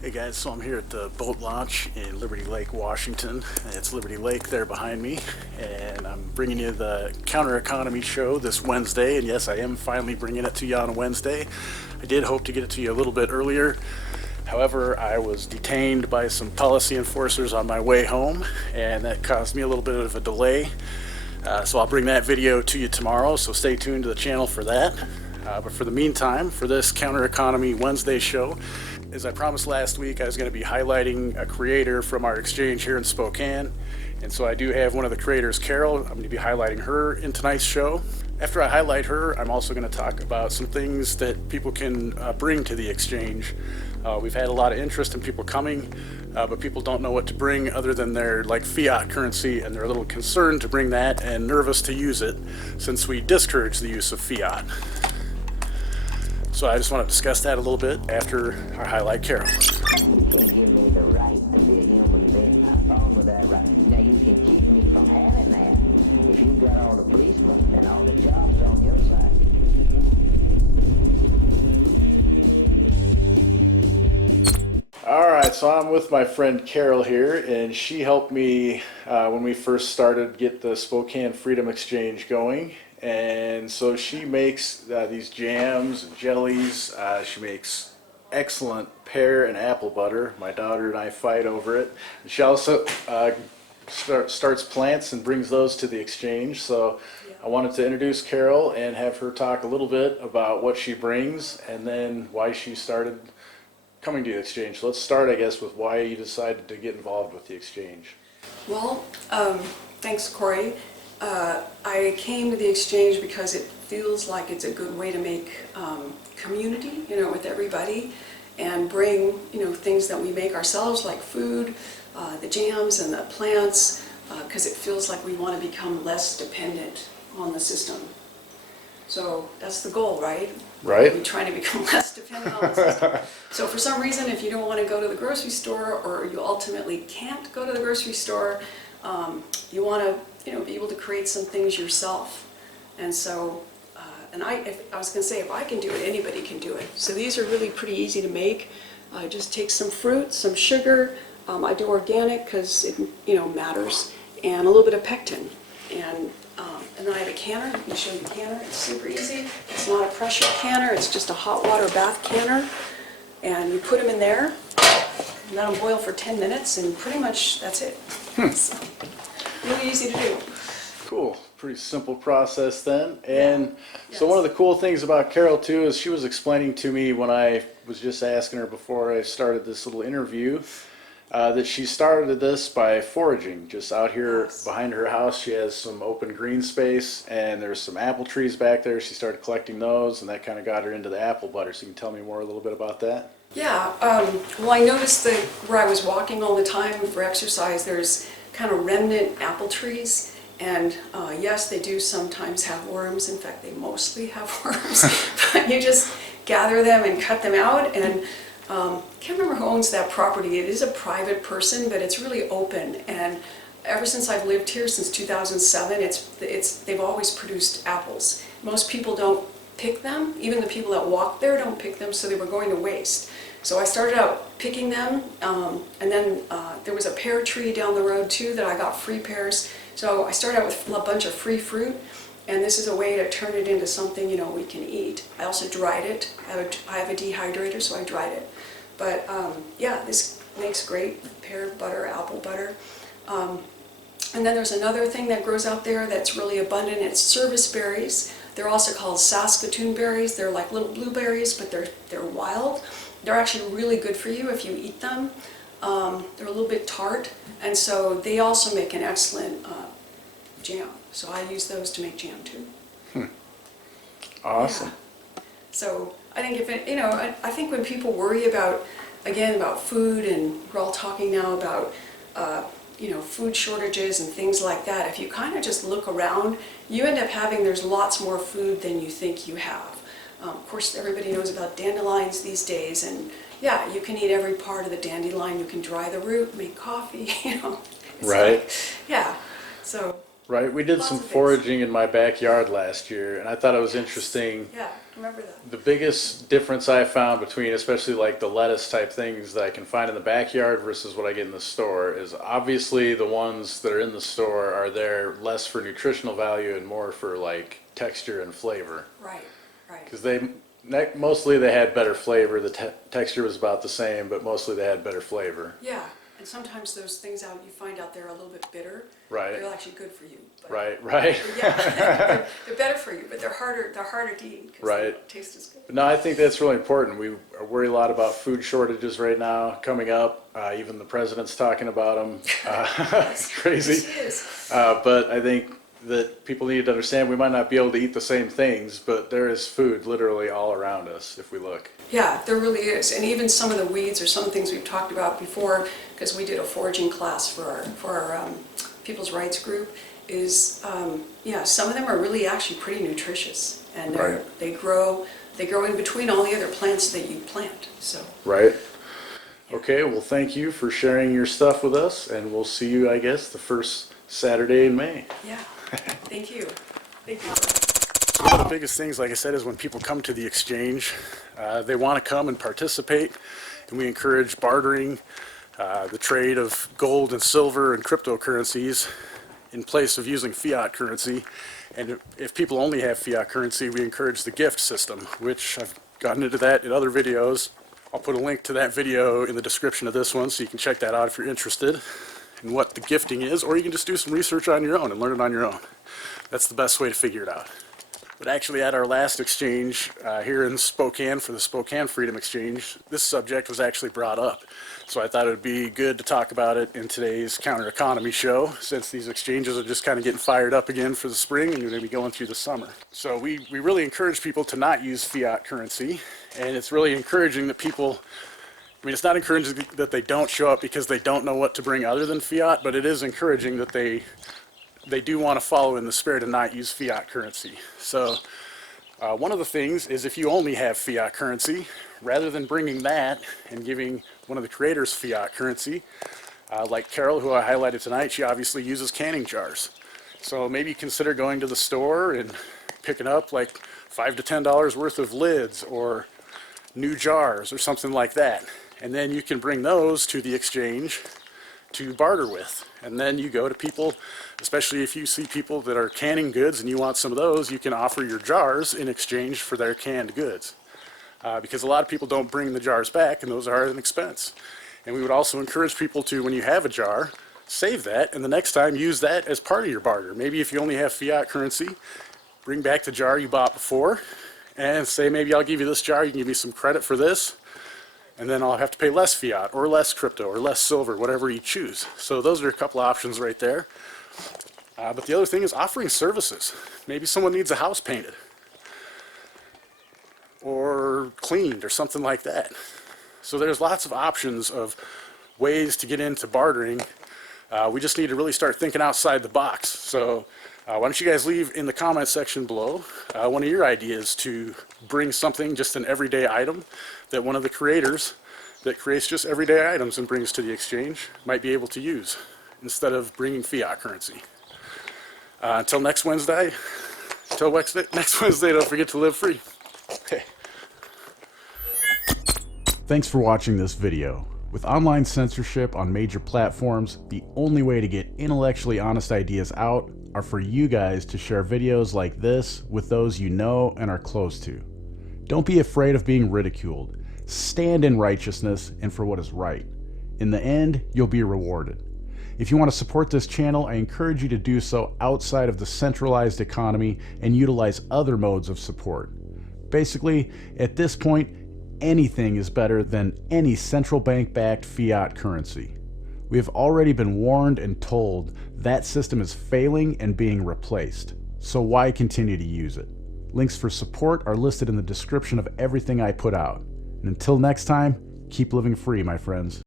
Hey guys, so I'm here at the boat launch in Liberty Lake, Washington. It's Liberty Lake there behind me, and I'm bringing you the Counter Economy show this Wednesday. And yes, I am finally bringing it to you on a Wednesday. I did hope to get it to you a little bit earlier. However, I was detained by some policy enforcers on my way home, and that caused me a little bit of a delay. So I'll bring that video to you tomorrow, so stay tuned to the channel for that. But for the meantime, for this Counter Economy Wednesday show, as I promised last week, I was going to be highlighting a creator from our exchange here in Spokane. And so I do have one of the creators, Carol. I'm going to be highlighting her in tonight's show. After I highlight her, I'm also going to talk about some things that people can bring to the exchange. We've had a lot of interest in people coming, but people don't know what to bring other than their fiat currency, and they're a little concerned to bring that and nervous to use it since we discourage the use of fiat. So I just want to discuss that a little bit after I highlight Carol. You can't give me the right to be a human being. I'm fine with that right. Now you can keep me from having that if you've got all the policemen and all the jobs on your side. All right, so I'm with my friend Carol here, and she helped me when we first started get the Spokane Freedom Exchange going. And so she makes these jams and jellies. She makes excellent pear and apple butter. My daughter and I fight over it. And she also starts plants and brings those to the exchange. So I wanted to introduce Carol and have her talk a little bit about what she brings and then why she started coming to the exchange. So let's start, I guess, with why you decided to get involved with the exchange. Well, thanks, Corey. I came to the exchange because it feels like it's a good way to make community, with everybody, and bring, things that we make ourselves, like food, the jams and the plants, because it feels like we want to become less dependent on the system. So that's the goal, right? Right. We're trying to become less dependent on the system. So for some reason, if you don't want to go to the grocery store, or you ultimately can't go to the grocery store, you want to be able to create some things yourself. And so, I was going to say, if I can do it, anybody can do it. So these are really pretty easy to make. Just take some fruit, some sugar. I do organic because it matters, and a little bit of pectin. And then I have a canner. Let me show you the canner. It's super easy. It's not a pressure canner. It's just a hot water bath canner. And you put them in there, and let them boil for 10 minutes, and pretty much that's it. So, really easy to do. Cool. Pretty simple process then. And Yes. so one of the cool things about Carol too is she was explaining to me when I was just asking her before I started this little interview that she started this by foraging. Just out here behind her house, she has some open green space, and there's some apple trees back there. She started collecting those, and that kind of got her into the apple butter. So you can tell me more a little bit about that? Yeah, well, I noticed that where I was walking all the time for exercise, there's kind of remnant apple trees, and yes, they do sometimes have worms. In fact, they mostly have worms. But you just gather them and cut them out, and I can't remember who owns that property. It is a private person, but it's really open, and ever since I've lived here, since 2007, they've always produced apples. Most people don't pick them. Even the people that walk there don't pick them, so they were going to waste. So I started out picking them, and then there was a pear tree down the road too that I got free pears. So I started out with a bunch of free fruit, and this is a way to turn it into something we can eat. I also dried it. I have a dehydrator, so I dried it. But yeah, this makes great pear butter, apple butter. And then there's another thing that grows out there that's really abundant. It's service berries. They're also called Saskatoon berries. They're like little blueberries, but they're wild. They're actually really good for you if you eat them. They're a little bit tart, and so they also make an excellent jam. So I use those to make jam too. Awesome. Yeah. So I think I think when people worry about food, and we're all talking now about food shortages and things like that, if you kind of just look around, you end up there's lots more food than you think you have. Of course, everybody knows about dandelions these days, and yeah, you can eat every part of the dandelion. You can dry the root, make coffee, It's Right. yeah. So Right, we did Lots some of things. foraging in my backyard last year, and I thought it was interesting. Yeah, remember that. The biggest difference I found between, especially like the lettuce type things that I can find in the backyard versus what I get in the store, is obviously the ones that are in the store are there less for nutritional value and more for like texture and flavor. Right, right. Because mostly they had better flavor. The texture was about the same, but mostly they had better flavor. Yeah, and sometimes those things out you find out they're a little bit bitter. Right. They're actually good for you. But, Right. Yeah, they're better for you, but they're harder to eat because they don't taste as good. No, I think that's really important. We worry a lot about food shortages right now coming up. Even the president's talking about them. It's crazy. Yes, he is. But I think that people need to understand we might not be able to eat the same things, but there is food literally all around us if we look. Yeah, there really is. And even some of the weeds or some of the things we've talked about before, because we did a foraging class for our People's Rights group, is, yeah, some of them are really actually pretty nutritious. And they grow in between all the other plants that you plant. So. Right. Okay, well, thank you for sharing your stuff with us, and we'll see you, I guess, the first Saturday in May. Yeah, thank you. Thank you. One of the biggest things, like I said, is when people come to the exchange, they want to come and participate, and we encourage bartering, the trade of gold and silver and cryptocurrencies in place of using fiat currency. And if people only have fiat currency, we encourage the gift system, which I've gotten into that in other videos. I'll put a link to that video in the description of this one so you can check that out if you're interested in what the gifting is, or you can just do some research on your own and learn it on your own. That's the best way to figure it out. But actually at our last exchange here in Spokane for the Spokane Freedom Exchange, this subject was actually brought up. So I thought it would be good to talk about it in today's Counter Economy show, since these exchanges are just kind of getting fired up again for the spring and you're going to be going through the summer. So we really encourage people to not use fiat currency, and it's really encouraging that people, I mean, it's not encouraging that they don't show up because they don't know what to bring other than fiat, but it is encouraging that they do want to follow in the spirit and not use fiat currency. So one of the things is if you only have fiat currency, rather than bringing that and giving one of the creators fiat currency, like Carol, who I highlighted tonight, she obviously uses canning jars. So maybe consider going to the store and picking up like $5 to $10 worth of lids or new jars or something like that. And then you can bring those to the exchange to barter with. And then you go to people, especially if you see people that are canning goods and you want some of those, you can offer your jars in exchange for their canned goods. Because a lot of people don't bring the jars back, and those are an expense. And we would also encourage people to, when you have a jar, save that, and the next time use that as part of your barter. Maybe if you only have fiat currency, bring back the jar you bought before, and say, maybe I'll give you this jar, you can give me some credit for this, and then I'll have to pay less fiat, or less crypto, or less silver, whatever you choose. So those are a couple options right there. But the other thing is offering services. Maybe someone needs a house painted, or cleaned, or something like that. So there's lots of options of ways to get into bartering. We just need to really start thinking outside the box. So why don't you guys leave in the comment section below one of your ideas to bring something, just an everyday item, that one of the creators that creates just everyday items and brings to the exchange might be able to use instead of bringing fiat currency. Until next Wednesday, next Wednesday, don't forget to live free. Okay. Thanks for watching this video. With online censorship on major platforms, the only way to get intellectually honest ideas out are for you guys to share videos like this with those you know and are close to. Don't be afraid of being ridiculed. Stand in righteousness and for what is right. In the end, you'll be rewarded. If you want to support this channel, I encourage you to do so outside of the centralized economy and utilize other modes of support. Basically, at this point, anything is better than any central bank-backed fiat currency. We have already been warned and told that system is failing and being replaced, so why continue to use it? Links for support are listed in the description of everything I put out. And until next time, keep living free, my friends.